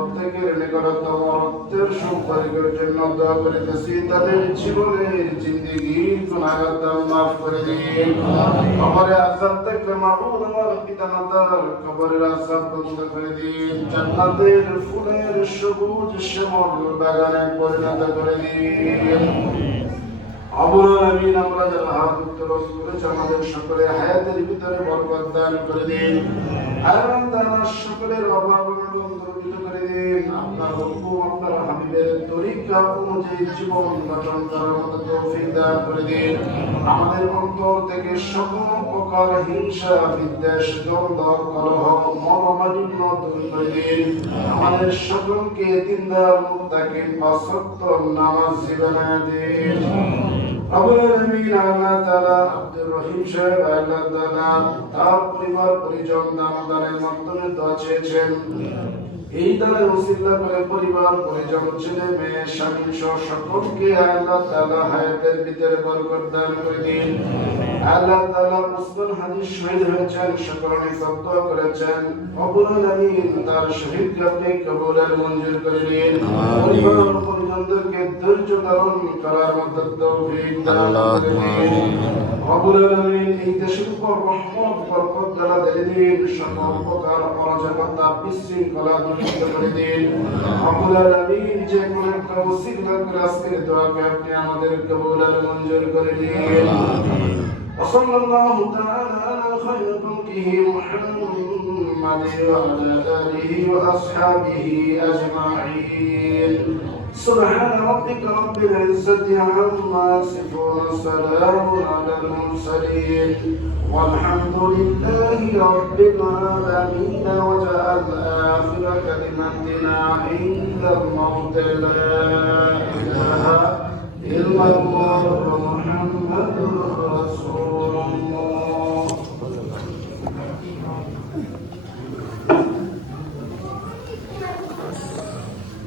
প্রত্যেকের নিকটতম রক্তের সম্পর্কের জন্য দোয়া করিতেছি, তাদের জীবনের জিন্দেগি গুনাহ মাফ করে দিন। কবরে আযাব থেকে মাবুদ আমার পিতামাতার কবরের আযাব বন্ধ করে দিন। জান্নাতের ফুলের সবুজ শ্যামল বাগানে পরিণত করে দিন। আমিন। আমরা যারা হাত উত্তোলন করেছি আমাদের সকলে হায়াতের ভিতরে বরকত দান করে দিন। আল্লাহ সকলের অভাব দূর করে দিন। আপনার হুকুম আপনার হাবিবের তরিকা অনুযায়ী জীবন গঠন করার মতো তৌফিক দান করে দিন। আমাদের অন্তর থেকে সকল প্রকার হিংসা বিদ্বেষ দ্বন্দ্ব কলহ মনোমালিন্য দূর করে দিন। আমাদের সকলকে দিনদার মুত্তাকিন বা সত্য নামাজি বানায় দিন। আমিন। আল্লাহ তাআলা আব্দুর রহিম সাহেব আল্লাহ তাআলা তার পরিবার পরিজন দানের মাধ্যমে দোয়া চেয়েছেন। এই দ্বারা ওসিলা করে পরিবার পরিজন ছেলে মেয়ে স্বামী সহ সকলকে আল্লাহ তাআলা হায়াতের ভিতরে বরকত দান করে দিন। আল্লাহ তাআলা মুসলিম হাদিস শহীদ হয়েছেন, সকলে দোয়া করেছেন। আমিন। তার শহীদকে আপনি কবুল আর মঞ্জুর করে নিন। পরিবার পরিজনদেরকে ধৈর্য ধারণ করার মতো তৌফিক দান করে দিন। আমিন। এই দেশের উপর রহমত বরকত দ্বারা দিয়ে দিন। সকল প্রকার অরাজকতা বিশৃঙ্খলা দূরীভূত করে দিন। আমিন। যে কোনো একটা ওসিলা করে আজকের দোয়াকে আপনি আমাদের কবুল আর মঞ্জুর করে দিন। وصلى الله تعالى على خير خلقه محمد وعلى آله وأصحابه أجمعين. سبحان ربك رب العزة عما يصفون وسلام على المرسلين والحمد لله رب العالمين. وجعل آخر كلمتنا عند الموت لا إله إلا الله.